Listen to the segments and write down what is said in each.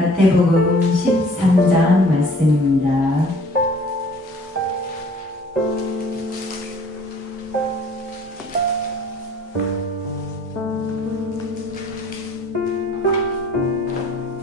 마태복음 13장 말씀입니다.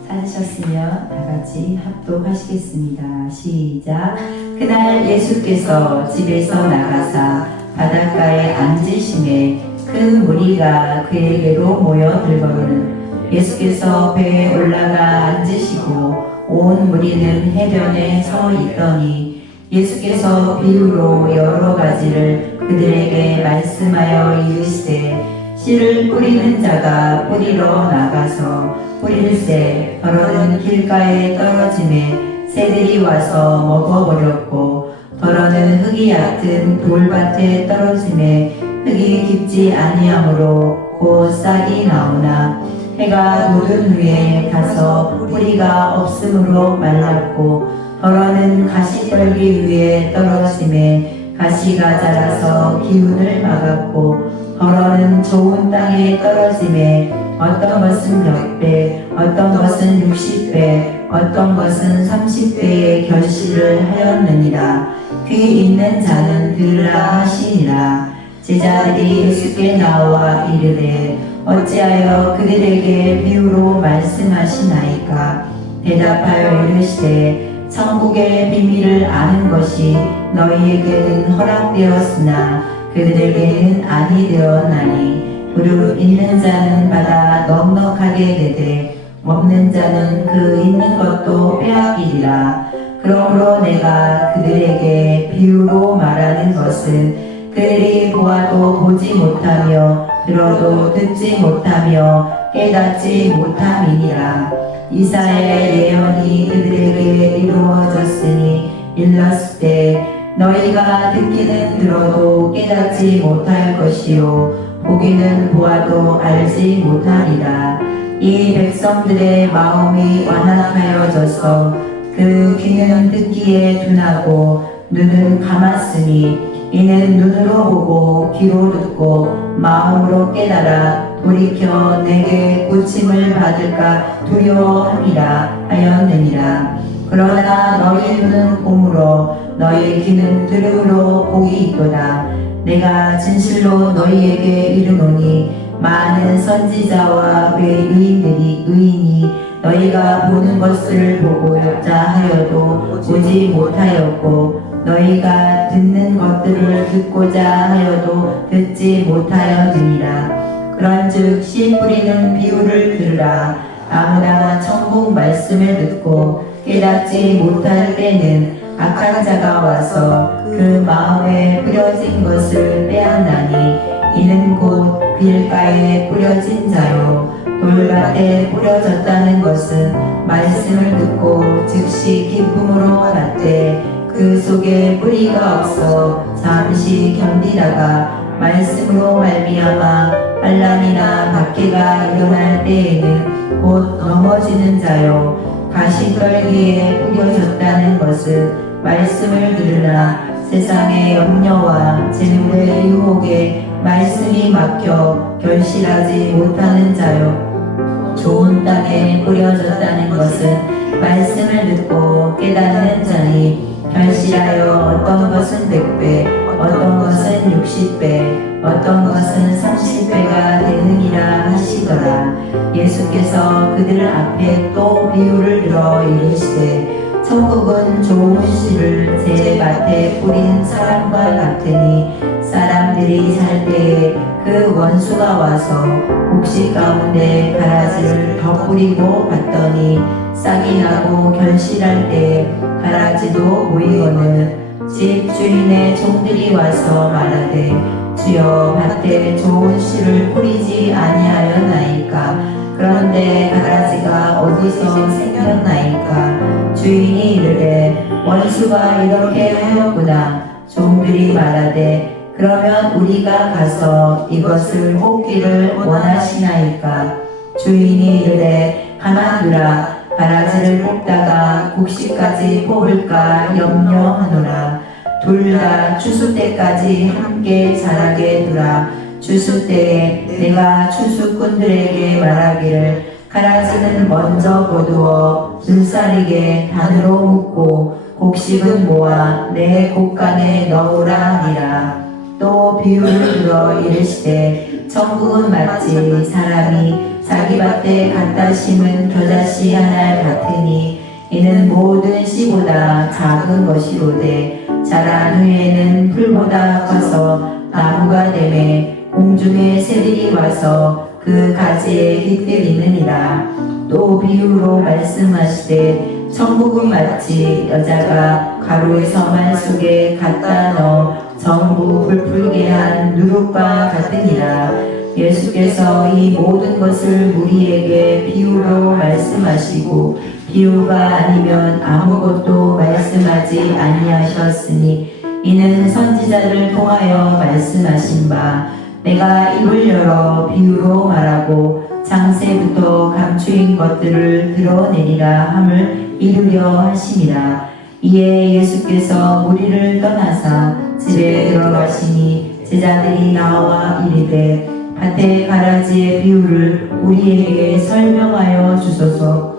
찾으셨으면 다같이 합독하시겠습니다. 시작. 그날 예수께서 집에서 나가사 바닷가에 앉으심에 큰 무리가 그에게로 모여 들거늘 예수께서 배에 올라가 앉으시고 온 무리는 해변에 서 있더니 예수께서 비유로 여러 가지를 그들에게 말씀하여 이르시되 씨를 뿌리는 자가 뿌리러 나가서 뿌릴새 더러는 길가에 떨어짐에 새들이 와서 먹어버렸고 더러는 흙이 얕은 돌밭에 떨어짐에 흙이 깊지 아니하므로 곧 싹이 나오나 해가 돋은 후에 가서 뿌리가 없으므로 말랐고 더러는 가시떨기 위에 떨어짐에 가시가 자라서 기운을 막았고 더러는 좋은 땅에 떨어짐에 어떤 것은 100배, 어떤 것은 60배, 어떤 것은 30배의 결실을 하였느니라. 귀 있는 자는 들으라 하시니라. 제자들이 예수께 나와 이르되 어찌하여 그들에게 비유로 말씀하시나이까? 대답하여 이르시되 천국의 비밀을 아는 것이 너희에게는 허락되었으나 그들에게는 아니 되었나니 무릇 있는 자는 받아 넉넉하게 되되 없는 자는 그 있는 것도 빼앗기리라. 그러므로 내가 그들에게 비유로 말하는 것은 그들이 보아도 보지 못하며 들어도 듣지 못하며 깨닫지 못함이니라. 이사야의 예언이 그들에게 이루어졌으니 일렀을 때 너희가 듣기는 들어도 깨닫지 못할 것이요 보기는 보아도 알지 못하리라. 이 백성들의 마음이 완악하여져서 그 귀는 듣기에 둔하고 눈은 감았으니 이는 눈으로 보고 귀로 듣고 마음으로 깨달아 돌이켜 내게 고침을 받을까 두려워함이라 하였느니라. 그러나 너희 눈은 봄으로 너희 귀는 들음으로 복이 있도다. 내가 진실로 너희에게 이르노니 많은 선지자와 의인이 너희가 보는 것을 보고자 하여도 보지 못하였고 너희가 듣는 것들을 듣고자 하여도 듣지 못하였느니라. 그런즉 씨 뿌리는 비유를 들으라. 아무나 천국 말씀을 듣고 깨닫지 못할 때는 악한 자가 와서 그 마음에 뿌려진 것을 빼앗나니 이는 곧 길가에 뿌려진 자요 돌밭에 뿌려졌다는 것은 말씀을 듣고 즉시 기쁨으로 받되 그 속에 뿌리가 없어 잠시 견디다가 말씀으로 말미암아 환난이나 박해가 일어날 때에는 곧 넘어지는 자요 가시떨기에 뿌려졌다는 것은 말씀을 들으나 세상의 염려와 재물의 유혹에 말씀이 막혀 결실하지 못하는 자요 좋은 땅에 뿌려졌다는 것은 말씀을 듣고 깨닫는 자니 결실하여 어떤 것은 100배, 어떤 것은 60배, 어떤 것은 30배가 되느니라 하시더라. 예수께서 그들 앞에 또 비유를 들어 이르시되 천국은 좋은 씨를 제 밭에 뿌린 사람과 같으니 사람들이 살 때에 그 원수가 와서 곡식 가운데 가라지를 더 뿌리고 갔더니 싹이 나고 결실할 때 가라지도 보이거늘 집 주인의 종들이 와서 말하되 주여 밭에 좋은 씨를 뿌리지 아니하였나이까? 그런데 가라지가 어디서 생겼나이까? 주인이 이르되 원수가 이렇게 하였구나. 종들이 말하되 그러면 우리가 가서 이것을 뽑기를 원하시나이까? 주인이 이르되 가만두라. 가라지를 뽑다가 곡식까지 뽑을까 염려하노라. 둘 다 추수 때까지 함께 자라게 두라. 추수 때에 내가 추수꾼들에게 말하기를 가라지는 먼저 거두어 눈살이게 단으로 묶고 곡식은 모아 내 곡간에 넣으라 하니라. 또 비유를 들어 이르시되 천국은 마치 사람이 자기 밭에 갖다 심은 겨자씨 하나 같으니 이는 모든 씨보다 작은 것이로되 자란 후에는 풀보다 커서 나무가 되매 공중의 새들이 와서 그 가지에 깃들이느니라. 또 비유로 말씀하시되 천국은 마치 여자가 가루의 서말 속에 갖다 넣어 전부 불풀게 한 누룩과 같으니라. 예수께서 이 모든 것을 우리에게 비유로 말씀하시고 비유가 아니면 아무것도 말씀하지 아니하셨으니 이는 선지자를 통하여 말씀하신 바 내가 입을 열어 비유로 말하고 장세부터 감추인 것들을 드러내리라 함을 이루려 하심이라. 이에 예수께서 무리를 떠나사 집에 들어가시니 제자들이 나와 이르되 밭의 가라지의 비유를 우리에게 설명하여 주소서.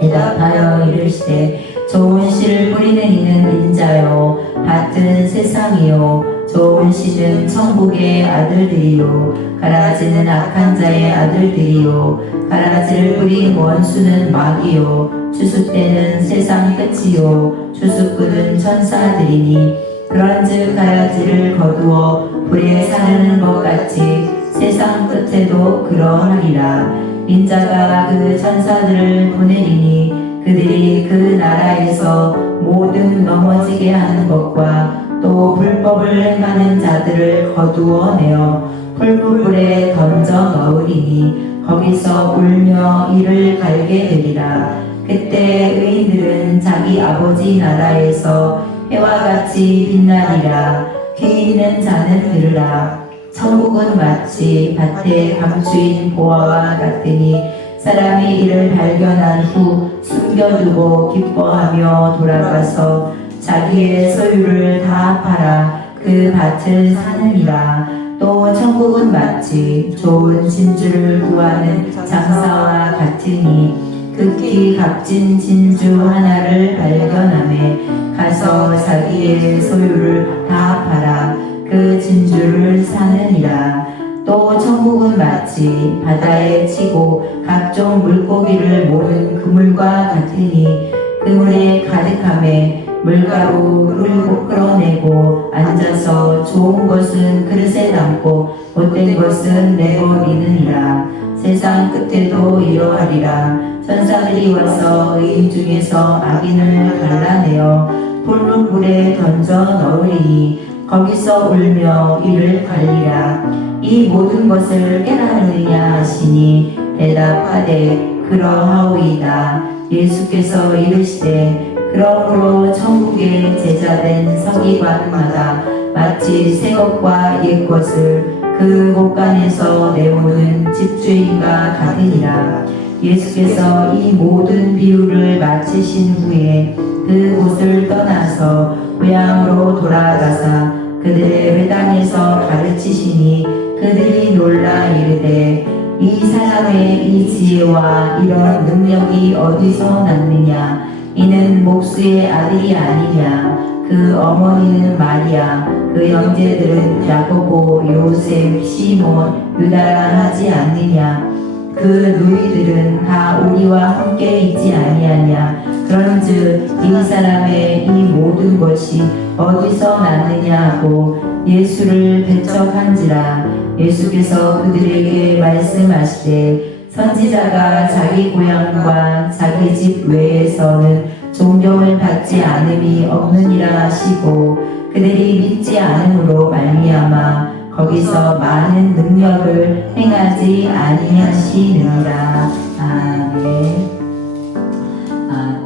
대답하여 이르시되 좋은 씨를 뿌리는 이는 인자요 밭은 세상이요 좋은 씨는 천국의 아들들이요 가라지는 악한 자의 아들들이요 가라지를 뿌린 원수는 마귀요 추수 때는 세상 끝이요 추수꾼은 천사들이니 그런즉 가라지를 거두어 불에 사르는 것 같이 세상 끝에도 그러하리라. 인자가 그 천사들을 보내리니 그들이 그 나라에서 모든 넘어지게 하는 것과 또 불법을 행하는 자들을 거두어 내어 풀무불에 던져 넣으리니 거기서 울며 이를 갈게 되리라. 그때 의인들은 자기 아버지 나라에서 해와 같이 빛나리라. 귀 있는 자는 들으라. 천국은 마치 밭에 감추인 보화와 같으니 사람이 이를 발견한 후 숨겨두고 기뻐하며 돌아가서 자기의 소유를 다 팔아 그 밭을 사느니라. 또 천국은 마치 좋은 진주를 구하는 장사와 같으니 극히 값진 진주 하나를 발견하매 가서 자기의 소유를 다 팔아 그 진주를 사느니라. 또 천국은 마치 바다에 치고 각종 물고기를 모는 그물과 같으니 그물에 가득함에 물가루를 끌어내고 앉아서 좋은 것은 그릇에 담고 못된 것은 내버리느니라. 세상 끝에도 이러하리라. 천사들이 와서 의인 중에서 악인을 갈라내어 불문불에 던져 넣으리니 거기서 울며 이를 갈리라. 이 모든 것을 깨달으느냐 하시니 대답하되 그러하오이다. 예수께서 이르시되 그러므로 천국의 제자된 서기관마다 마치 새 것과 옛 것을 그 곳간에서 내오는 집주인과 같으니라. 예수께서 이 모든 비유를 마치신 후에 그 곳을 떠나서 고향으로 돌아가사 그들의 회당에서 가르치시니 그들이 놀라 이르되 이 사람의 이 지혜와 이런 능력이 어디서 났느냐. 이는 목수의 아들이 아니냐. 그 어머니는 마리아, 그 형제들은 야고보, 요셉, 시몬, 유다라 하지 않느냐. 그 누이들은 다 우리와 함께 있지 아니하냐. 그런즉 이 사람의 이 모든 것이 어디서 났느냐 하고 예수를 배척한지라. 예수께서 그들에게 말씀하시되 선지자가 자기 고향과 자기 집 외에서는 존경을 받지 않음이 없느니라 하시고 그들이 믿지 않음으로 말미암아 거기서 많은 능력을 행하지 아니하시느니라. 아멘.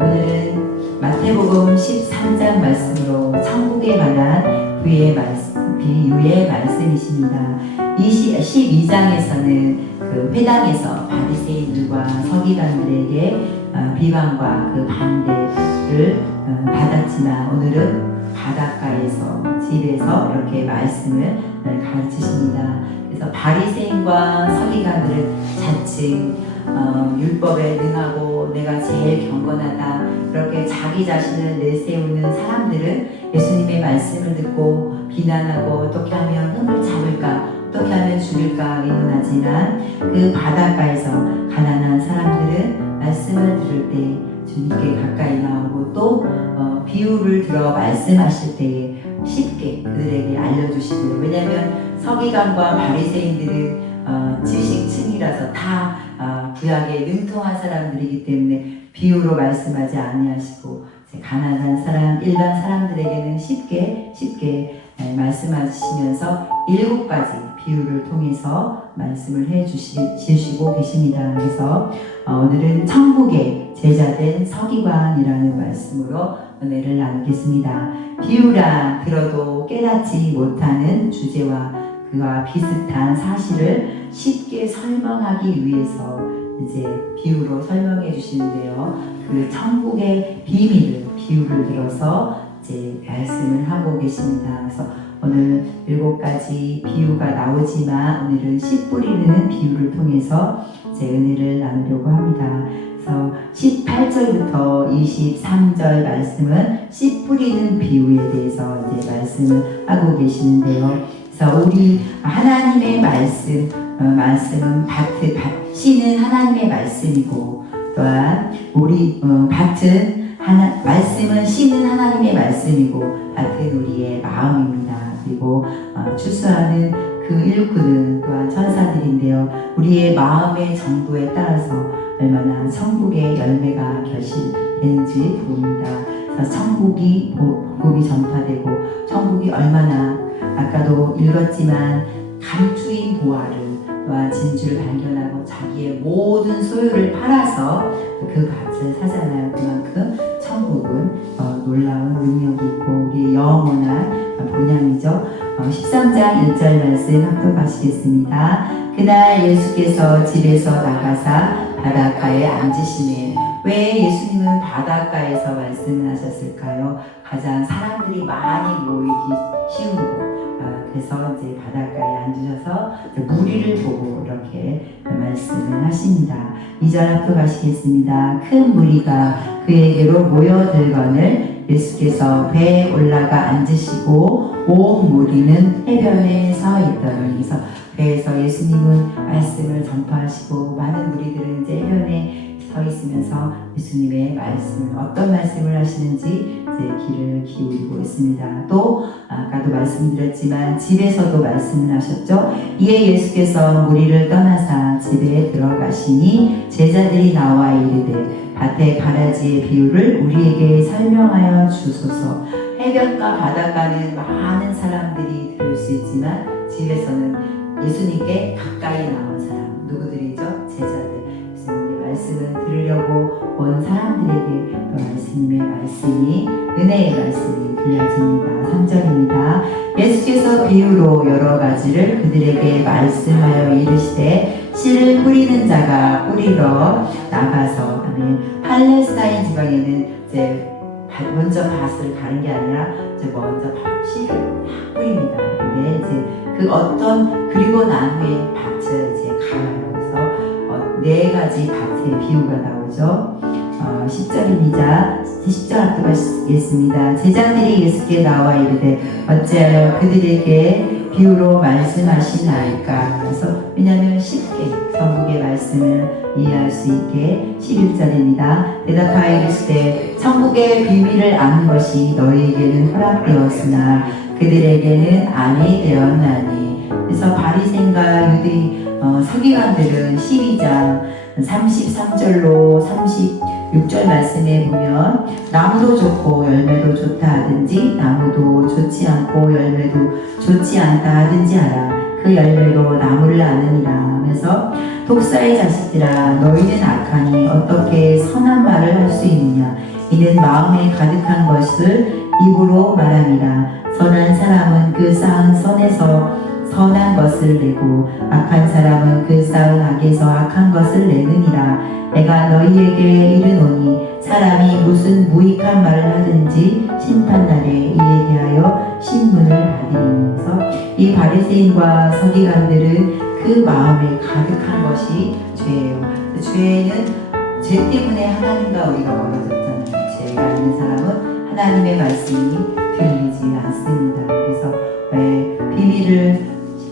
오늘은 마태복음 13장 말씀으로 천국에 관한 비유의 말씀이십니다. 12장에서는 그 회당에서 바리새인들과 서기관들에게 비방과 그 반대를 받았지만 오늘은 바닷가에서 집에서 이렇게 말씀을 가르치십니다. 그래서 바리새인과 서기관들은 자칫 율법에 능하고 내가 제일 경건하다 이렇게 자기 자신을 내세우는 사람들은 예수님의 말씀을 듣고 비난하고 어떻게 하면 흠을 잡을까, 어떻게 하면 죽일까 의논하지만 그 바닷가에서 가난한 사람들은 말씀을 들을 때 주님께 가까이 나오고 또 비유를 들어 말씀하실 때에 쉽게 그들에게 알려주시고요. 왜냐하면 서기관과 바리새인들은 지식층이라서 다 구약에 능통한 사람들이기 때문에 비유로 말씀하지 아니하시고 가난한 사람, 일반 사람들에게는 쉽게 말씀하시면서 7가지 비유를 통해서 말씀을 해주시고 계십니다. 그래서 오늘은 천국의 제자된 서기관이라는 말씀으로 은혜를 나누겠습니다. 비유란 들어도 깨닫지 못하는 주제와 그와 비슷한 사실을 쉽게 설명하기 위해서 이제 비유로 설명해 주시는데요. 그 천국의 비유를 들어서 이제 말씀을 하고 계십니다. 그래서 오늘 7가지 비유가 나오지만 오늘은 씨 뿌리는 비유를 통해서 이제 은혜를 나누려고 합니다. 그래서 18절부터 23절 말씀은 씨 뿌리는 비유에 대해서 이제 말씀을 하고 계시는데요. 그래서 우리 하나님의 말씀은 씨는 하나님의 말씀이고 또한 우리 밭은 말씀은 씨는 하나님의 말씀이고 밭은 우리의 마음입니다. 그리고 추수하는 그 일꾼은 또한 천사들인데요. 우리의 마음의 정도에 따라서 얼마나 천국의 열매가 결실되는지 봅니다. 그래서 천국이 복음이 전파되고 천국이 얼마나 아까도 읽었지만 감추인 보화를 또한 진주를 발견하고 자기의 모든 소유를 팔아서 그 값을 사잖아요. 그만큼 천국은 놀라운 능력이 있고 우리의 영원한 본향이죠. 13장 1절 말씀 합독하시겠습니다. 그날 예수께서 집에서 나가사 바닷가에 앉으시네. 왜 예수님은 바닷가에서 말씀을 하셨을까요? 가장 사람들이 많이 모이기 쉬운 곳. 그래서 이제 바닷가에 앉으셔서 무리를 보고 이렇게 말씀을 하십니다. 2절 합독하시겠습니다. 큰 무리가 그에게로 모여들거늘 예수께서 배에 올라가 앉으시고 온 무리는 해변에 서 있더니 그래서 배에서 예수님은 말씀을 전파하시고 많은 무리들은 이제 해변에 서 있으면서 예수님의 말씀을 어떤 말씀을 하시는지 이제 귀를 기울이고 있습니다. 또 아까도 말씀드렸지만 집에서도 말씀을 하셨죠. 이에 예수께서 무리를 떠나사 집에 들어가시니 제자들이 나와 이르되 밭의 가라지의 비유를 우리에게 설명하여 주소서. 해변과 바닷가는 많은 사람들이 들을 수 있지만 집에서는 예수님께 가까이 나온 사람 누구들이죠? 제자들. 말씀을 들으려고 온 사람들에게 또 예수님의 말씀이 은혜의 말씀이 들려집니다. 3절입니다. 예수께서 비유로 여러 가지를 그들에게 말씀하여 이르시되 씨를 뿌리는 자가 뿌리러 나가서 팔레스타인 지방에는 이제 먼저 밭을 가는 게 아니라 이제 먼저 씨를 막 뿌립니다. 근데 이제 그리고 난 후에 밭을 이제 갈아요. 그래서 4가지 밭의 비유가 나오죠. 10절 합독하시겠습니다. 제자들이 예수께 나와 이르되 어찌하여 그들에게 비유로 말씀하시나이까. 그래서 왜냐하면 쉽게 천국의 말씀을 이해할 수 있게 11절입니다. 대답하여 이르시되 천국의 비밀을 아는 것이 너희에게는 허락되었으나 그들에게는 아니 되었나니. 그래서 바리새인과 유대 서기관들은 12장 33절로 36절 말씀에 보면 나무도 좋고 열매도 좋다 하든지 나무도 좋지 않고 열매도 좋지 않다 하든지 하라. 그 열매로 나무를 아느니라 하면서 독사의 자식들아 너희는 악하니 어떻게 선한 말을 할 수 있느냐. 이는 마음에 가득한 것을 입으로 말함이라. 선한 사람은 그 쌓은 선에서 선한 것을 내고 악한 사람은 그 쌓은 악에서 악한 것을 내느니라. 내가 너희에게 이르노니 사람이 무슨 무익한 말을 하든지 심판날에 이에 대하여 신문을 받으리니. 그래서 이 바리새인과 서기관들은 그 마음에 가득한 것이 죄예요. 그 죄는 죄 때문에 하나님과 우리가 멀어졌잖아요. 죄가 있는 사람은 하나님의 말씀이 들리지 않습니다. 그래서 왜 비밀을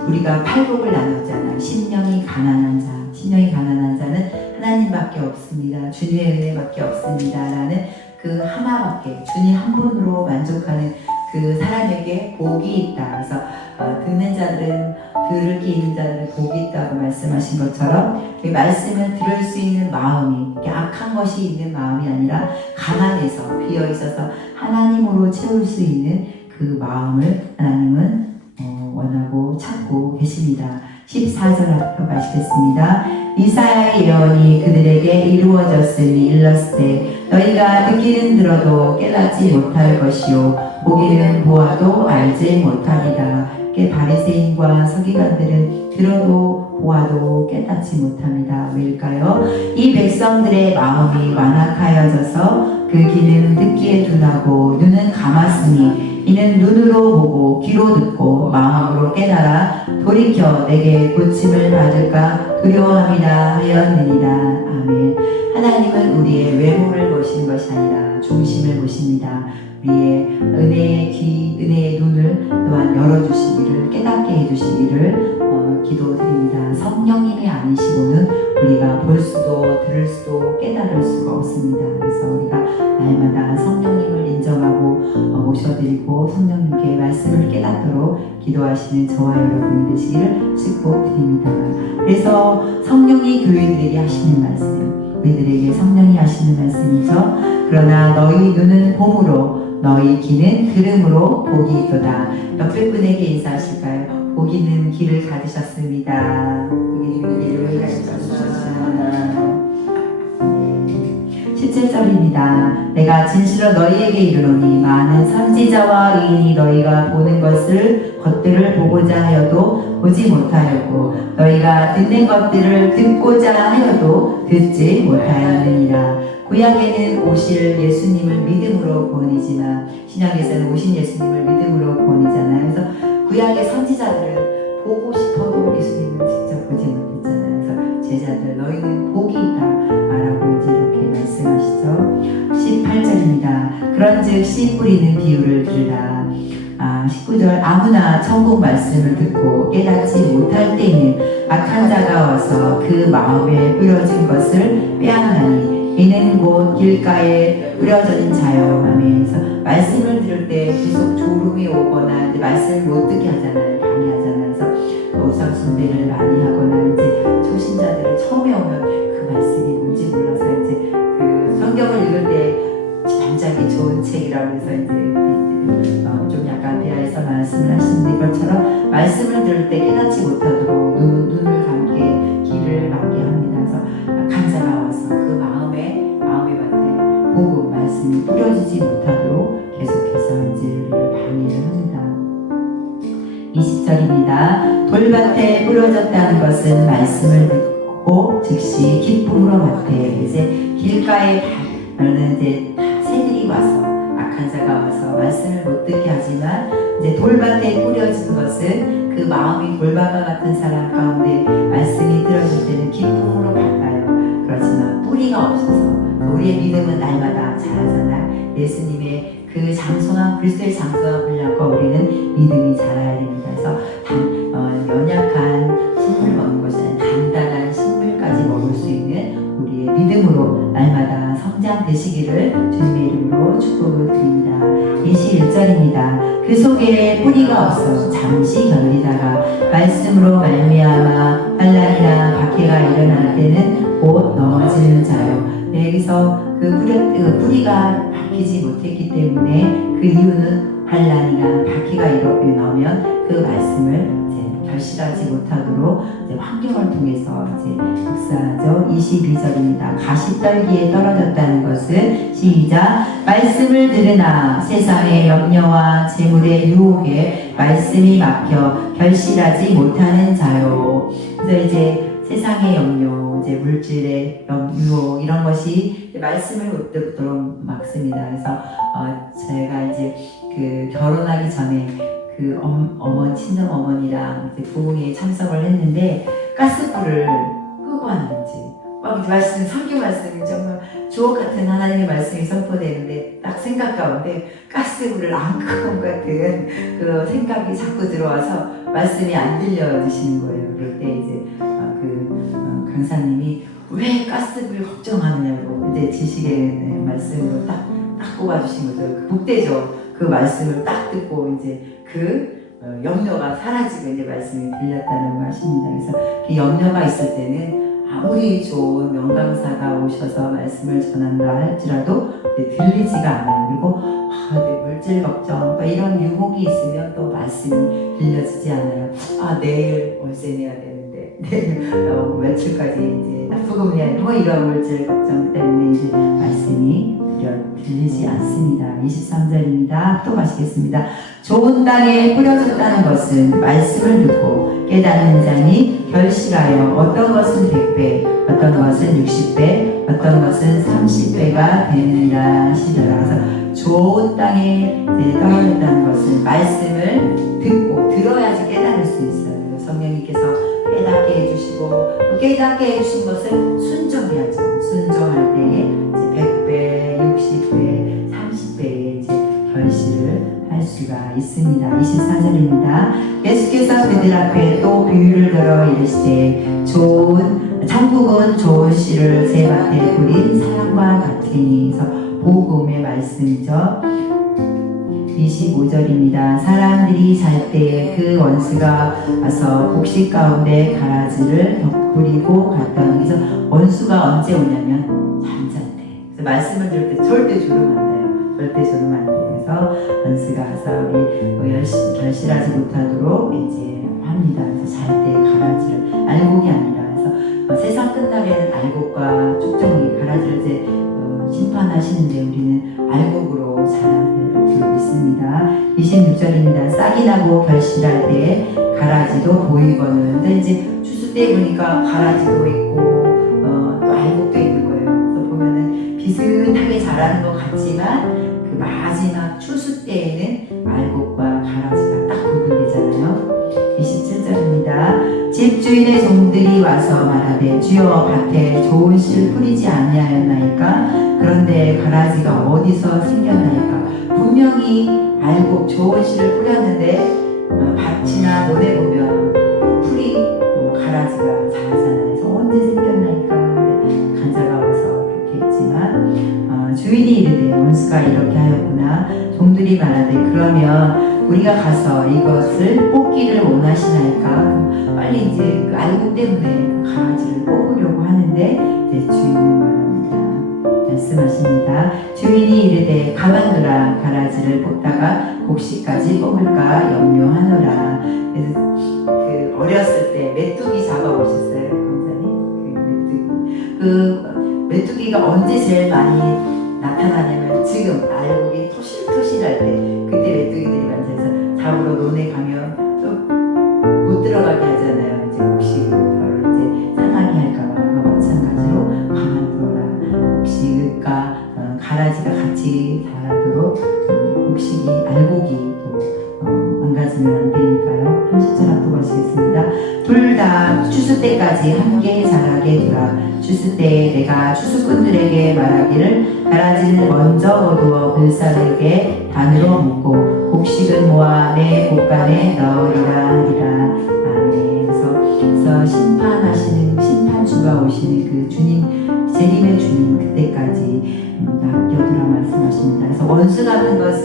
우리가 팔복을 나눴잖아요. 심령이 가난한 자는 하나님밖에 없습니다. 주님의 은혜밖에 없습니다. 라는 그 하나밖에, 주님 한 분으로 만족하는 그 사람에게 복이 있다. 그래서 듣는 자들은, 들을 게 있는 자들은 복이 있다고 말씀하신 것처럼 이 말씀을 들을 수 있는 마음이, 악한 것이 있는 마음이 아니라 가난해서 비어있어서 하나님으로 채울 수 있는 그 마음을 하나님은 원하고 찾고 계십니다. 14절 앞으로 가시겠습니다. 이사야의 예언이 그들에게 이루어졌으니 일렀으되 너희가 듣기는 들어도 깨닫지 못할 것이요 보기는 보아도 알지 못하리라. 바리새인과 서기관들은 들어도 보아도 깨닫지 못합니다. 왜일까요? 이 백성들의 마음이 완악하여져서 그 귀는 듣기에 둔하고 눈은 감았으니 이는 눈으로 보고 귀로 듣고 마음으로 깨달아 돌이켜 내게 고침을 받을까 두려워함이라 하였느니라. 아멘. 하나님은 우리의 외모를 보시는 것이 아니라 중심을 보십니다. 우리의 은혜의 귀, 은혜의 눈을 또한 열어주시기를, 깨닫게 해주시기를 기도드립니다. 성령님이 아니시고는 우리가 볼 수도 들을 수도 깨달을 수가 없습니다. 그래서 우리가 날마다 성령님을 인정하고 모셔드리고 성령님께 말씀을 깨닫도록 기도하시는 저와 여러분이 되시기를 축복드립니다. 그래서 성령이 교회들에게 하시는 말씀, 우리들에게 성령이 하시는 말씀이죠. 그러나 너희 눈은 봄으로 너희 귀는 들음으로 복이 있도다. 옆에 분에게 인사하실까요? 복이 있는 귀를 가지셨습니다. 복이 있는 귀를 가지셨습니다. 17절입니다. 내가 진실로 너희에게 이르노니 많은 선지자와 의인이 너희가 보는 것들을 보고자 하여도 보지 못하였고 너희가 듣는 것들을 듣고자 하여도 듣지 못하였느니라. 구약에는 오실 예수님을 믿음으로 구원이지만 신약에서는 오신 예수님을 믿음으로 구원이잖아요. 그래서 구약의 선지자들은 보고 싶어도 예수님을 직접 보지 못했잖아요. 그래서 제자들 너희는 복이 있다 라고 이제 이렇게 말씀하시죠. 18절입니다. 그런즉 씨 뿌리는 비유를 들으라. 19절 아무나 천국 말씀을 듣고 깨닫지 못할 때에는 악한 자가 와서 그 마음에 뿌려진 것을 빼앗나니 이는 곧 길가에 뿌려진 자요. 하면서 말씀을 들을 때 계속 졸음이 오거나 이제 말씀을 못 듣게 하잖아요. 방해하잖아요. 그래서 우상숭배를 많이 하거나 이제 초신자들이 처음에 오면 그 말씀이 뭔지 몰라서 이제 그 성경을 읽을 때 잠자기 좋은 책이라고 해서 이제 좀 약간 대하에서 말씀을 하시는데 이것처럼 말씀을 들을 때 깨닫지 못하도록 눈을 감게 귀를 막게 합니다. 그래서 악한 자가 와서 그 마음에 밭에 복음 말씀이 뿌려지지 못하도록 계속해서 이제 우리를 방해를 합니다. 20절입니다. 돌밭에 뿌려졌다는 것은 말씀을 듣고 즉시 기쁨으로 밭에 이제 길가에 이제 새들이 와서 악한 자가 와서 말씀을 못 듣게 하지만 이제 돌밭에 뿌려진 것은 그 마음이 돌밭과 같은 사람 가운데 말씀이 들어질 때는 기쁨으로 받아요. 그렇지만 뿌리가 없어서 우리의 믿음은 날마다 자라잖아요. 예수님의 그 장성한 그리스도의 장성한 분량과 우리는 믿음이 자라야 됩니다. 그래서 연약한 식물 먹는 것이 아니라 단단한 식물까지 먹을 수 있는 우리의 믿음으로 날마다 성장되시기를 주님의 이름으로 축복을 드립니다. 21절입니다. 그 속에 뿌리가 없어 잠시 견디다가 말씀으로 말미암아 환난이나 박해가 일어날 때는 곧 넘어지는 자요. 네, 여기서 그 뿌리가 박히지 못했기 때문에 그 이유는 환난이나 박해가 일어나면 그 말씀을 결실하지 못하도록 환경을 통해서 묵상하죠. 22절입니다. 가시떨기에 떨어졌다는 것은 시작 말씀을 들으나 세상의 염려와 재물의 유혹에 말씀이 막혀 결실하지 못하는 자요. 그래서 이제 세상의 염려, 이제 물질의 유혹 이런 것이 말씀을 못 듣도록 막습니다. 그래서 제가 이제 그 결혼하기 전에 그 친정 어머니랑 이제 부흥회에 참석을 했는데 가스불을 끄고 왔는지 말씀, 성경 말씀이 정말 주옥 같은 하나님의 말씀이 선포되는데 딱 생각 가운데 가스불을 안 끄는 것 같은 그 생각이 자꾸 들어와서 말씀이 안 들려지시는 거예요. 그럴 때 이제 강사님이 왜 가스불 걱정하느냐고 이제 지식의 말씀으로 딱 꼽아주신 거죠. 그 복되죠. 그 말씀을 딱 듣고 이제 염려가 사라지고 이제 말씀이 들렸다는 거 하십니다. 그래서 그 염려가 있을 때는 아무리 좋은 명강사가 오셔서 말씀을 전한다 할지라도 들리지가 않아요. 그리고 내 물질 걱정 또 이런 유혹이 있으면 또 말씀이 들려지지 않아요. 내일 월세 내야 되는데 내일 며칠까지 이제 납부금 내야 되고 이런 물질 걱정 때문에 이제 말씀이 들리지 않습니다. 23절입니다. 또 마시겠습니다. 좋은 땅에 뿌려졌다는 것은 말씀을 듣고 깨닫는 자니 결실하여 어떤 것은 100배, 어떤 것은 60배, 어떤 것은 30배가 되느니라 하시더라. 그래서 좋은 땅에 떨어졌다는 것은 말씀을 듣고 들어야지 깨달을 수 있어요. 성령님께서 깨닫게 해주시고 깨닫게 해주신 것을 순종해야죠. 순종할 때에 이제 100배, 60배, 30배의 이제 결실을 할 수가 있습니다. 24절입니다. 예수께서 그들 앞에 또 비유를 들어 이르시되 천국은 좋은 씨를 새 밭에 뿌린 사람과 같으니. 그래서 복음의 말씀이죠. 25절입니다. 사람들이 잘 때 그 원수가 와서 곡식 가운데 가라지를 덮으리고 갔더니. 그래서 원수가 언제 오냐면 잠잘 때. 그래서 말씀을 들을 때 절대 졸음 안 돼요. 절대 졸음 안 돼요. 그래서 원수가 와서 우리 결실하지 못하도록 이제 합니다. 그래서 잘 때 가라지를 알곡이 아니라. 그래서 세상 끝날에는 알곡과 쭉정이 가라지를 이제 심판하시는데 우리는 알곡으로 자라는 줄 믿습니다. 26절입니다. 싹이 나고 결실할 때 가라지도 보이거늘. 근데 이제 추수 때 보니까 가라지도 있고 또 알곡도 있는 거예요. 그래서 보면은 비슷하게 자라는 것 같지만 그 마지막 추수 때에는 알곡과 가라지가 딱 구분되잖아요. 27절입니다. 집주인의 종들이 와서 말하되 주여 밭에 좋은 씨를 뿌리지 아니하였나이까? 그런데 가라지가 어디서 생겼나이까? 분명히 알곡 좋은 씨를 뿌렸는데 밭이나 논에 보면 풀이 가라지가 자라잖아요. 그래서 언제 생겼나이까? 간자가 와서 그렇게 했지만 주인이 이르되 원수가 이렇게 하였구나. 종들이 말하되 그러면 우리가 가서 이것을 뽑기를 원하시나이까? 빨리 이제 그 알곡 때문에 가라지를 뽑으려고 하는데 이제 주인은 말합니다. 말씀하십니다. 주인이 이르되 가만두라. 가라지를 뽑다가 곡식까지 뽑을까 염려하노라. 그래서 그 어렸을 때 메뚜기 잡아보셨어요, 강사님? 그 메뚜기가 언제 제일 많이 나타나냐면 지금 알곡이 토실토실할 때 그때 메뚜기들이 많아서 잡으러 논에 가면 또 못 들어가게 하잖아요. 이제 곡식을 이제 상하게 할까봐. 마찬가지로 가만두어라. 곡식과 가라지가 같이 자라도록 곡식이 알곡이 또 망가지면 안 되니까요. 30절 앞으로 가시겠습니다. 둘 다 추수 때까지 함께 자라게 두라. 추수 때에 내가 추수꾼들에게 말하기를 가라지를 먼저 거두어 불사르게 단으로 묶고 곡식은 모아 내 곳간에 넣으리라 하리라. 아멘. 그래서 심판주가 오시는 그 주님, 재림의 주님 그때까지 맡겨두라 말씀하십니다. 그래서 원수 같은 것은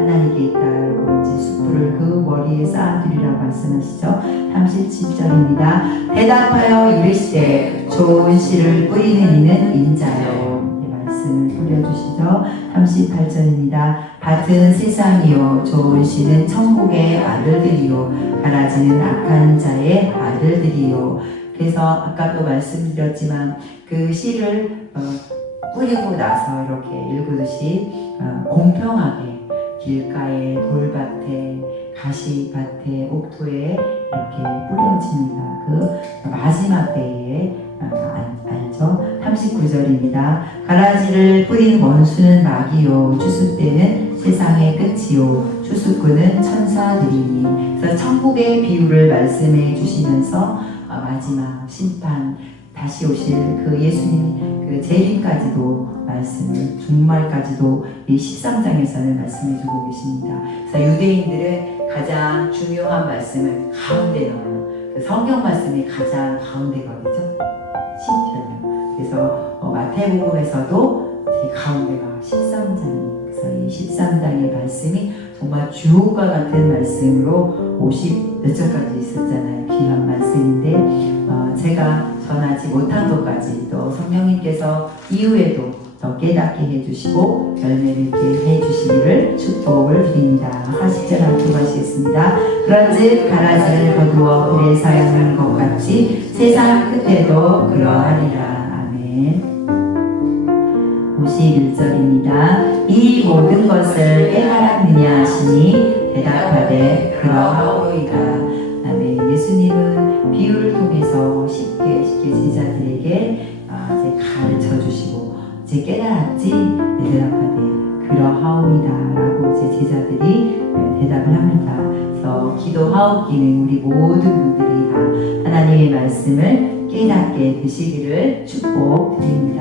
하나님께 있다. 여러분 이제 숯불을 그 머리에 쌓아두리라 말씀하시죠. 37절입니다. 대답하여 이르시되 좋은 씨를 뿌리는 이는 인자요. 이 말씀을 뿌려주시죠. 38절입니다. 밭은 세상이요 좋은 씨는 천국의 아들들이요 가라지는 악한 자의 아들들이요. 그래서 아까도 말씀드렸지만 그 씨를 뿌리고 나서 이렇게 읽듯이 공평하게 길가에 돌밭에 가시밭에 옥토에 이렇게 뿌려집니다. 그 마지막 때에 알죠? 39절입니다. 가라지를 뿌린 원수는 마귀요 추수 때는 세상의 끝이요 추수꾼은 천사들이니. 그래서 천국의 비유를 말씀해 주시면서 마지막 심판 다시 오실 그 예수님 그 재림까지도 말씀을 종말까지도 이 13장에서는 말씀해주고 계십니다. 그래서 유대인들은 가장 중요한 말씀을 가운데 넣어요. 그 성경 말씀이 가장 가운데거든요. 시편이요. 그래서 마태복음에서도 제 가운데가 13장이에요. 그래서 이 13장의 말씀이 정말 주옥과 같은 말씀으로 50 몇 절까지 있었잖아요. 귀한 말씀인데 제가 전하지 못한 것까지 또 성령님께서 이후에도 더 깨닫게 해주시고 열매 맺게 해주시기를 축복을 드립니다. 40절 함께 하시겠습니다. 그런즉 가라지를 거두어 불에 사용하는 것 같이 세상 끝에도 그러하리라. 아멘. 51절입니다. 이 모든 것을 깨달았느냐 하시니 대답하되 그러하오이다. 아멘. 예수님은 비유를 통해서 쉽게 제자들에게 이제 가르쳐 주시고 이제 깨달았지? 대답하되 그러하오이다 라고 이제 제자들이 대답을 합니다. 그래서 기도하옵기는 우리 모든 분들이 다 하나님의 말씀을 깨닫게 되시기를 축복드립니다.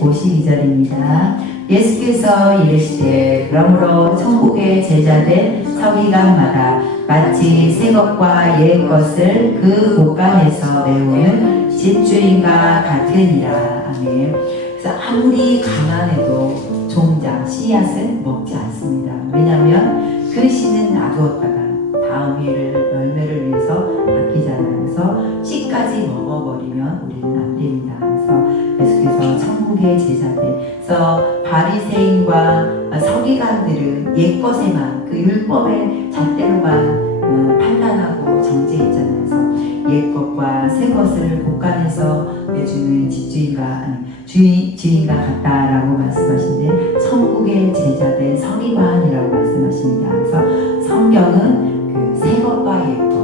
52절입니다. 예수께서 이르시되 그러므로 천국의 제자된 서기관마다 마치 새 것과 옛 것을 그 곳간에서 내오는 집주인과 같으니라. 아멘. 그래서 아무리 가난해도 종자, 씨앗은 먹지 않습니다. 왜냐하면 그 씨는 놔두었다가 다음 해를 열매를 위해서 아끼잖아요. 그래서 씨까지 먹어버리면 우리는 안 됩니다. 그래서 예수께서 천국의 제자들, 그래서 바리새인과 서기관들은 옛 것에만 그 율법의 잣대로만 판단하고 정죄했잖아요. 그래서 옛 것과 새 것을 곳간에서 내주는 주인과 같다라고 말씀하시는데 천국의 제자된 서기관이라고 말씀하십니다. 그래서 성경은 그 새 것과 옛 것,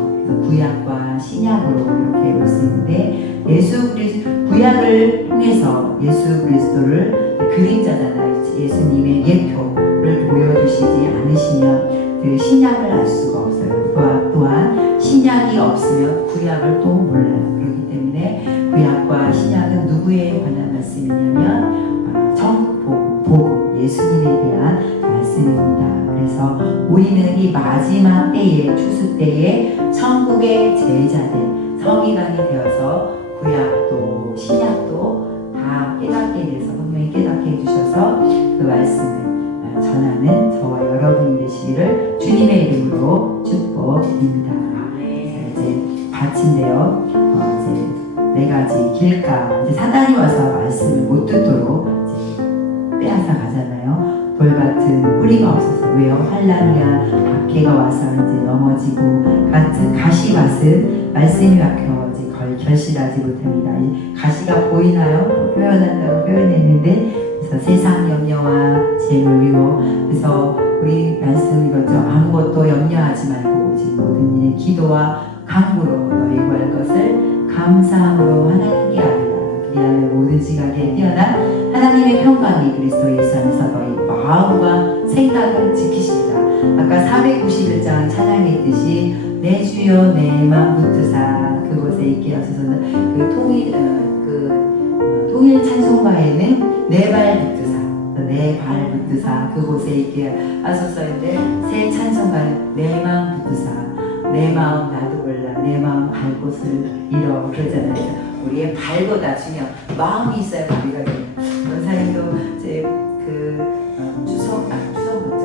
구약과 신약으로 이렇게 볼 수 있는데 구약을 통해서 예수 그리스도를 그림자잖아요. 예수님의 예표를 보여주시지 않으시면 그 신약을 알 수가 없어요. 또한 신약이 없으면 구약을 또 몰라요. 그렇기 때문에 구약과 신약은 누구에 관한 말씀이냐면 천국 복음 예수님에 대한 말씀입니다. 그래서 우리는 이 마지막 때에 추수 때에 천국의 제자된 서기관이 되어서 구약도 신약도 다 깨닫게 돼서 분명히 깨닫게 해주셔서 그 말씀을 전하는 저와 여러분이 되시기를 주님의 이름으로 축복드립니다. 이제 밭인데요. 이제 4가지 길가 이제 사단이 와서 말씀을 못 듣도록 이제 빼앗아 가잖아요. 돌밭은 뿌리가 없어서 왜요? 환란이야 박해가 와서 이제 넘어지고 가시밭은 말씀이 막혀 이제 결실하지 못합니다. 가시가 보이나요? 표현한다고 표현했는데 그래서 세상 염려와 재물 유혹 그래서 우리 말씀 이거죠. 아무것도 염려하지 말고 오직 모든 일에 기도와 간구로 너희 구할 것을 감사함으로 하나님께 아뢰라. 그리하면 모든 지각에 뛰어난 하나님의 평강이 그리스도 예수 안에서 너희 마음과 생각을 지키십니다. 아까 491장 찬양했듯이 내 주여 내 맘 붙드사 그곳에 있게 하소서는 그 통일 찬송가에는 내 발 붙드사 내 발 붙드사 그곳에 있게 하소서인데 새 찬송가는 내 마음 붙드사 내 마음 나도 몰라 내 마음 갈 곳을 잃어 그러잖아요. 우리의 발보다 중요한 마음이 있어야 발이가 돼요. 원사님도 이제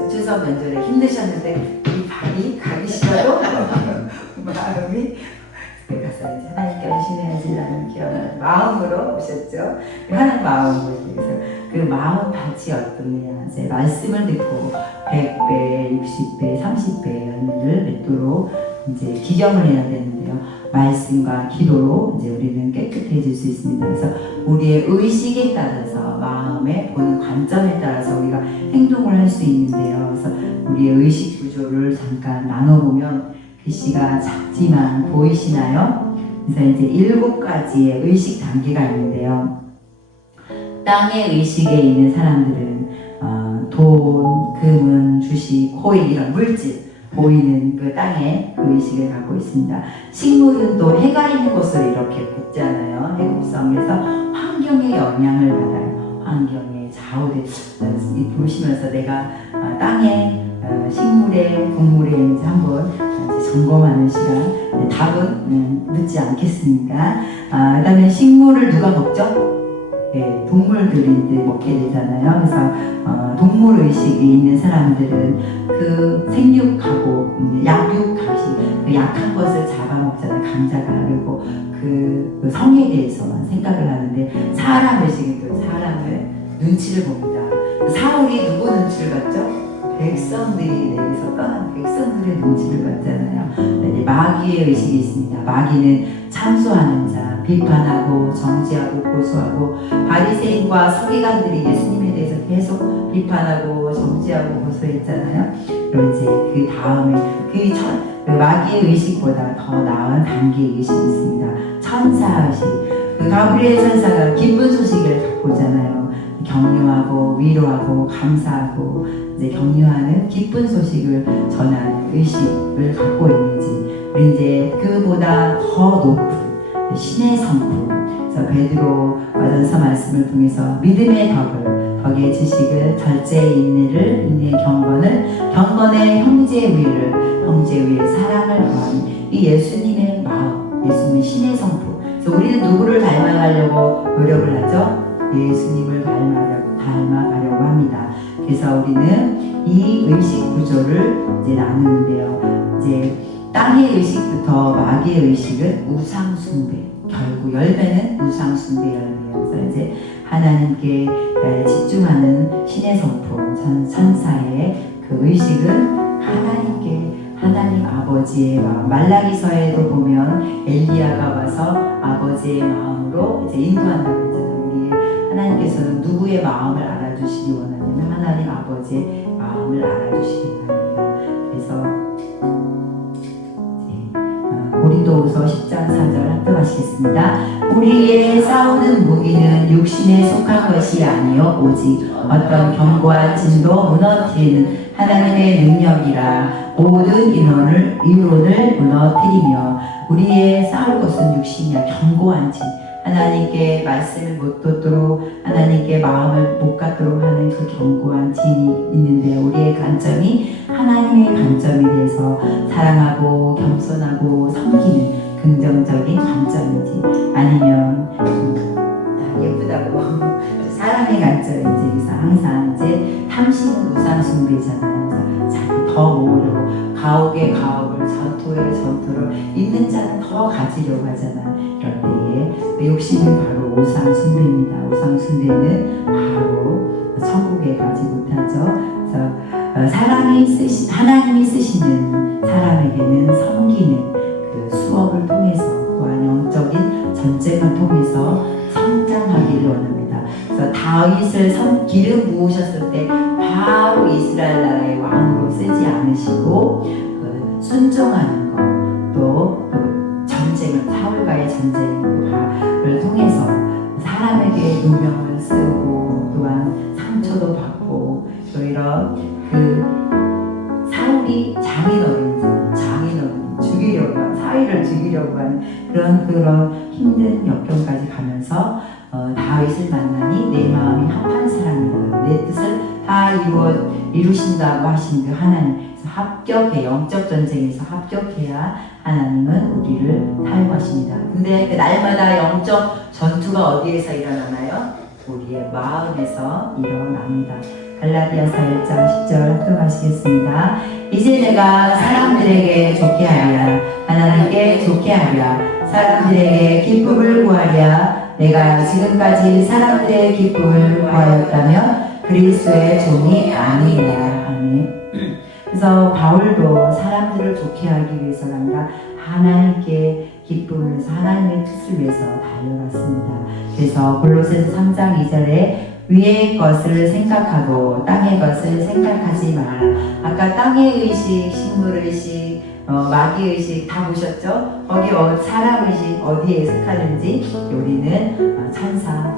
추석 명절에 힘드셨는데 이 발이 가기 싫어도 마음이 가서 이제 하나님께 헌신해야지라는 그런 마음으로 오셨죠. 하나님 마음으로 그래서 그 마음 밭이 어떻느냐 이제 말씀을 듣고 100배, 60배, 30배 열매를 맺도록 이제 기경을 해야 되는데요. 말씀과 기도로 이제 우리는 깨끗해질 수 있습니다. 그래서 우리의 의식에 따라서 마음에 보는 관점에 따라서 우리가 행동을 할 수 있는데요. 그래서 우리의 의식 구조를 잠깐 나눠보면 글씨가 작지만 보이시나요? 그래서 이제 7가지의 의식 단계가 있는데요. 땅의 의식에 있는 사람들은 돈, 금은, 주식, 코인 이런 물질 보이는 그 땅에 그 의식을 갖고 있습니다. 식물은 또 해가 있는 곳으로 이렇게 굽잖아요. 해국성에서 환경에 영향을 받아요. 환경에 좌우돼 보시면서 내가 땅에 식물에 동물에 이제 한번 이제 점검하는 시간. 답은 늦지 않겠습니까? 그다음에 식물을 누가 먹죠? 네, 동물들이 이제 먹게 되잖아요. 그래서 동물 의식이 있는 사람들은 그 생육하고 약육하시 그 약한 것을 잡아먹잖아요. 강자가. 그리고 그 성에 대해서만 생각을 하는데 사람 의식은 또 사람을 눈치를 봅니다. 사울이 누구 눈치를 봤죠? 백성들이 내게서 떠난 백성들의 눈치를 봤잖아요. 마귀의 의식이 있습니다. 마귀는 참소하는 자, 비판하고 정죄하고 고소하고 바리새인과 서기관들이 예수님에 대해서 계속 비판하고 정죄하고 고소했잖아요. 그리고 이제 그 다음에 그 마귀의 의식보다 더 나은 단계의 의식이 있습니다. 천사 의식. 그 가브리엘 천사가 기쁜 소식을 갖고 오잖아요. 격려하고 위로하고 감사하고 이제 격려하는 기쁜 소식을 전하는 의식을 갖고 있는지, 우리 이제 그보다 더 높은 신의 성품. 그래서 베드로 전서 말씀을 통해서 믿음의 덕의 지식을, 절제의 인내를, 인내의 경건의 형제의 위에 사랑을 더하는 이 예수님의 마음, 예수님의 신의 성품. 그래서 우리는 누구를 닮아가려고 노력을 하죠? 예수님을 닮아가려고 합니다. 그래서 우리는 이 의식 구조를 이제 나누는데요. 이제 땅의 의식부터 마귀의 의식은 우상 숭배. 결국 열매는 우상 숭배 열매예요. 그래서 이제 하나님께 집중하는 신의 성품, 천사의 그 의식은 하나님 아버지의 마음. 말라기서에도 보면 엘리야가 와서 아버지의 마음으로 이제 인도한다고 했잖아요. 우리 하나님께서는 누구의 마음을 알아주시기 원하냐면 하나님 아버지의 마음을 알아주시기 원합니다. 그래서 고린도후서 10장 4절 합독하시겠습니다. 우리의 싸우는 무기는 육신에 속한 것이 아니요 오직 어떤 견고한 진도 무너뜨리는 하나님의 능력이라. 모든 이론을 무너뜨리며 우리의 싸울 것은 육신이야. 견고한 진, 하나님께 말씀을 못 듣도록, 하나님께 마음을 못 갖도록 하는 그 견고한 진이 있는데, 우리의 관점이 하나님의 관점에 대해서 사랑하고 겸손하고 섬기는 긍정적인 관점인지, 아니면 예쁘다고 사람의 관점인지. 항상 이제 탐심은 우상 숭배잖아요. 자기 더 모으려고 가옥에 가옥을, 전토에 전토를, 있는 자는 더 가지려고 하잖아요. 이럴 때에 욕심은 바로 우상 숭배입니다. 우상 숭배는 바로 천국에 가지 못하죠. 그래서 하나님이 쓰시는 사람에게는 섬기는 그 수업을 통해서, 또한 영적인 전쟁을 통해서 성장하기를 원합니다. 그래서 다윗을 기름 부으셨을 때 바로 이스라엘 나라의 왕으로 쓰지 않으시고 그 순종하는 것, 또 전쟁을, 사울과의 전쟁을 통해서 사람에게 누명을 쓰고, 또한 상처도 받고, 또 이런 그 사울이 장인어른 죽이려고 하는, 사위를 죽이려고 하는 그런 힘든 역경까지 가면서 다윗을 만나니 내 마음이 합한 사람이다. 내 뜻을 다 이루신다고 하신 그 하나님. 그래서 합격해, 영적 전쟁에서 합격해야 하나님은 우리를 사용하십니다. 근데 그 날마다 영적 전투가 어디에서 일어나나요? 우리의 마음에서 일어납니다. 갈라디아서 1장 10절 들어가시겠습니다. 이제 내가 사람들에게 좋게 하랴, 하나님께 좋게 하랴, 사람들에게 기쁨을 구하랴. 내가 지금까지 사람들의 기쁨을 구하였다면 그리스도의 종이 아니라. 아멘. 그래서 바울도 사람들을 좋게 하기 위해서가 아니라 하나님께 기쁨을 위해서, 하나님의 뜻을 위해서 달려갔습니다. 그래서 골로새서 3장 2절에 위의 것을 생각하고 땅의 것을 생각하지 마라. 아까 땅의 의식, 식물 의식, 마귀 의식 다 보셨죠? 거기 사람 의식 어디에 속하는지, 우리는 천사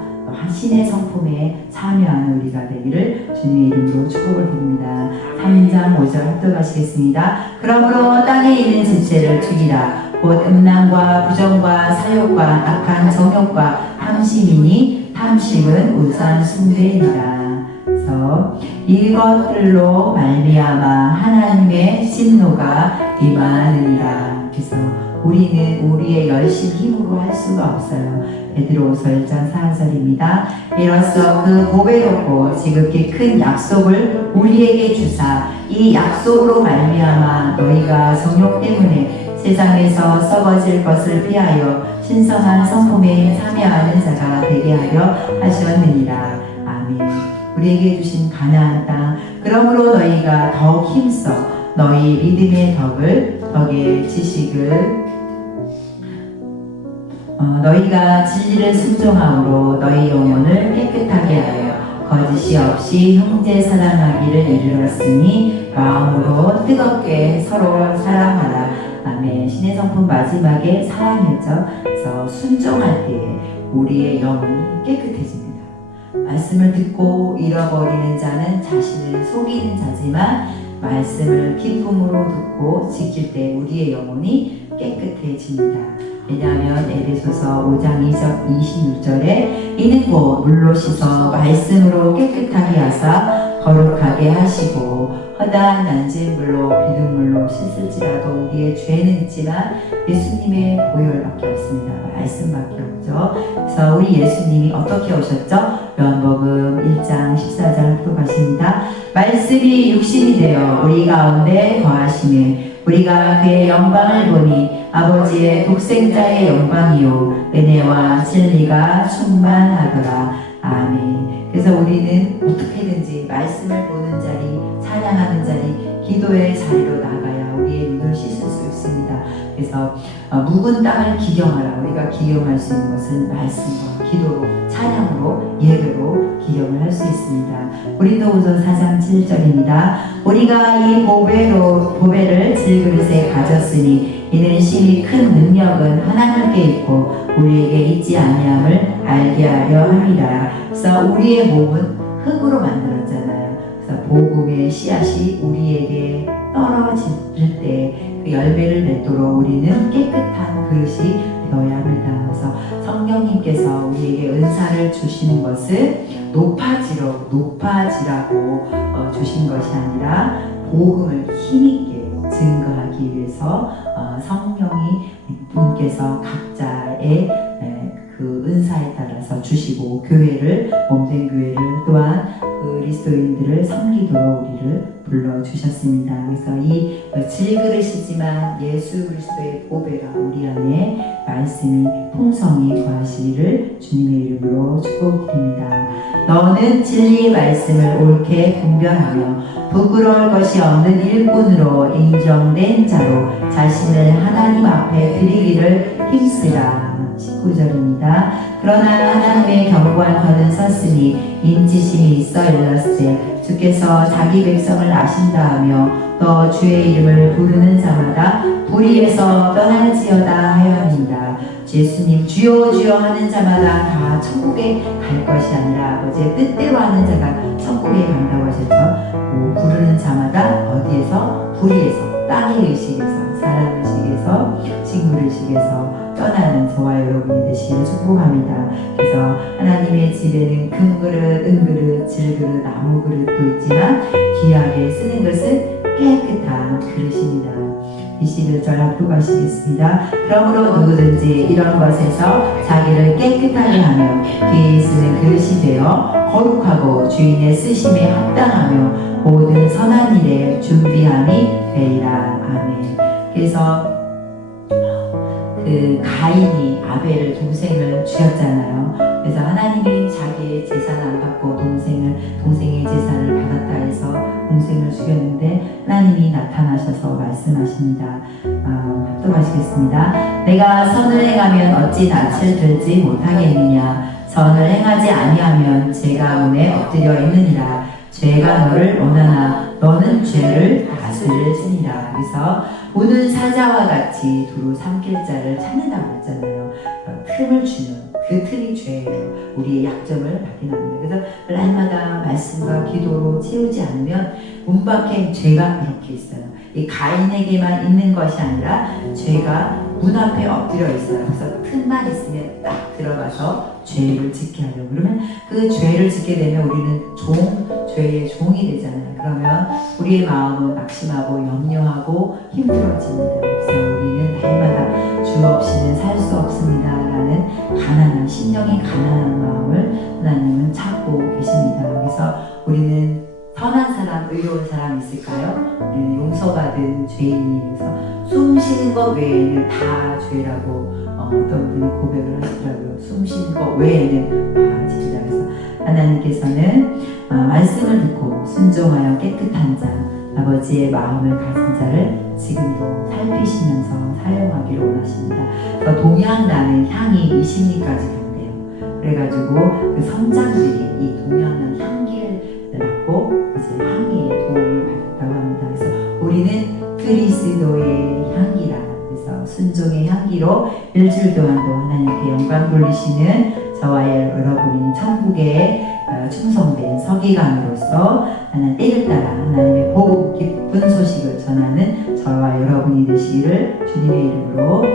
신의 성품에 참여하는 우리가 되기를 주님의 이름으로 축복을 드립니다. 3장 5절 합독하시겠습니다. 그러므로 땅에 있는 지체를 죽이라. 곧 음란과 부정과 사욕과 악한 정욕과 탐심이니 탐심은 우상 숭배이니라. 그래서 이것들로 말미암아 하나님의 진노가 임하느니라. 그래서 우리는 우리의 열심 힘으로 할 수가 없어요. 베드로후서 1장 4절입니다. 이로써 그 보배롭고 지극히 큰 약속을 우리에게 주사 이 약속으로 말미암아 너희가 정욕 때문에 세상에서 썩어질 것을 피하여 신성한 성품에 참여하는 자가 되게 하려 하셨느니라. 아멘. 우리에게 주신 가나안 땅, 그러므로 너희가 더욱 힘써 너희 믿음의 덕의 지식을 너희가 진리를 순종함으로 너희 영혼을 깨끗하게 하여 거짓이 없이 형제 사랑하기를 이르렀으니 마음으로 뜨겁게 서로 사랑하라. 아멘. 신의 성품 마지막에 사랑이었죠. 그래서 순종할 때에 우리의 영혼이 깨끗해집니다. 말씀을 듣고 잃어버리는 자는 자신을 속이는 자지만 말씀을 기쁨으로 듣고 지킬 때 우리의 영혼이 깨끗해집니다. 왜냐하면 에베소서 5장 26절에 이는 곧 물로 씻어 말씀으로 깨끗하게 하사 거룩하게 하시고 허다한 난진 물로 비눗물로 씻을지라도 우리의 죄는 있지만 예수님의 보혈밖에 없습니다. 말씀밖에 없죠. 그래서 우리 예수님이 어떻게 오셨죠? 요한복음 1장 14절 합독하십니다. 말씀이 육신이 되어 우리 가운데 거하시매 우리가 그의 영광을 보니 아버지의 독생자의 영광이요 은혜와 진리가 충만하더라. 아멘. 그래서 우리는 어떻게든지 말씀을 보는 자리, 찬양하는 자리, 기도의 자리로 나가야 우리의 눈을 씻을 수 있습니다. 그래서 묵은 땅을 기경하라. 우리가 기경할 수 있는 것은 말씀과 기도로, 찬양으로, 예배로 기경을 할 수 있습니다. 고린도후서 4장 7절입니다. 우리가 이 보배를 질그릇에 가졌으니 이는 심히 큰 능력은 하나님께 있고 우리에게 있지 아니함을 알게 하려 함이라. 그래서 우리의 몸은 흙으로 만들었잖아요. 그래서 복음의 씨앗이 우리에게 떨어질 때 그 열매를 맺도록 우리는 깨끗한 그릇이 되어야 합니다. 그래서 성령님께서 우리에게 은사를 주시는 것은 높아지라고 주신 것이 아니라 복음을 힘있게 증거하기 위해서 성령님께서 각자의 그 은사에 따라서 주시고 교회를 몸된 교회를 또한 그리스도인들을 섬기도록 우리를 불러주셨습니다. 그래서 이 질그릇이지만 예수 그리스도의 보배가 우리 안에 말씀이 풍성히 거하시기를 주님의 이름으로 축복드립니다. 너는 진리의 말씀을 옳게 분별하며 부끄러울 것이 없는 일꾼으로 인정된 자로 자신을 하나님 앞에 드리기를 힘쓰라. 19절입니다. 그러나 하나님의 견고한 터는 섰으니 인지심이 있어 일렀으되 주께서 자기 백성을 아신다 하며 또 주의 이름을 부르는 자마다 불의에서 떠날지어다 하였습니다. 예수님 주여 주여 하는 자마다 다 천국에 갈 것이 아니라 아버지의 뜻대로 하는 자가 천국에 간다고 하셨죠. 부르는 자마다 어디에서? 불의에서, 땅의 의식에서, 사람 의식에서, 식물 의식에서 떠나는 저와 여러분이 되시기를 축복합니다. 그래서 하나님의 집에는 금그릇, 은그릇, 질그릇, 나무그릇도 있지만 귀하게 쓰는 것은 깨끗한 그릇입니다. 21절 합독하시겠습니다. 그러므로 누구든지 이런 것에서 자기를 깨끗하게 하며 귀히 쓰는 그릇이 되어 거룩하고 주인의 쓰심에 합당하며 모든 선한 일에 준비함이 되리라. 아멘. 그래서 그 가인이 아벨을 동생을 죽였잖아요. 그래서 하나님이 자기의 재산 안 받고 동생의 재산을 받았다 해서 동생을 죽였는데 하나님이 나타나셔서 말씀하십니다. 합독하시겠습니다. 내가 선을 행하면 어찌 낯을 들지 못하겠느냐. 선을 행하지 아니하면 제 가운데 엎드려 있느니라. 죄가 너를 원하나 너는 죄를 다스릴지니라. 그래서 오는 사자와 같이 두루 삼킬 자를 찾는다고 했잖아요. 틈을 주는 그 틈이 죄예요. 우리의 약점을 발견합니다. 그래서 날마다 말씀과 기도로 채우지 않으면 문 밖에 죄가 이렇게 있어요. 이 가인에게만 있는 것이 아니라 죄가 문 앞에 엎드려 있어요. 그래서 틈만 있으면 딱 들어가서 죄를 짓게 하려고. 그러면 그 죄를 짓게 되면 우리는 죄의 종이 되잖아요. 그러면 우리의 마음은 낙심하고 염려하고 힘들어집니다. 그래서 우리는 날마다 주 없이는 살 수 없습니다 라는 가난한, 심령이 가난한 마음을 하나님은 찾고 계십니다. 그래서 우리는 선한 사람, 의로운 사람 있을까요? 우리는 용서받은 죄인이어서 숨 쉬는 것 외에는 다 죄라고 어떤 분이 고백을 하시더라고요. 숨 쉬는 것 외에는 다 죄다. 그래서 하나님께서는 말씀을 듣고 순종하여 깨끗한 자, 아버지의 마음을 가진 자를 지금도 살피시면서 사용하기를 원하십니다. 동향나는 향이 20리까지 간대요. 그래가지고 그 성장들이 이 동향나는 향기를 맡고 이제 향기의 도움을 받았다고 합니다. 그래서 우리는 그리스도의 향기라. 그래서 순종의 향기로 일주일 동안도 하나님께 영광 돌리시는 저와 여러분이 천국에 충성된 서기관으로서 하나님 때를 따라 하나님의 복음 기쁜 소식을 전하는 저와 여러분이 되시기를 주님의 이름으로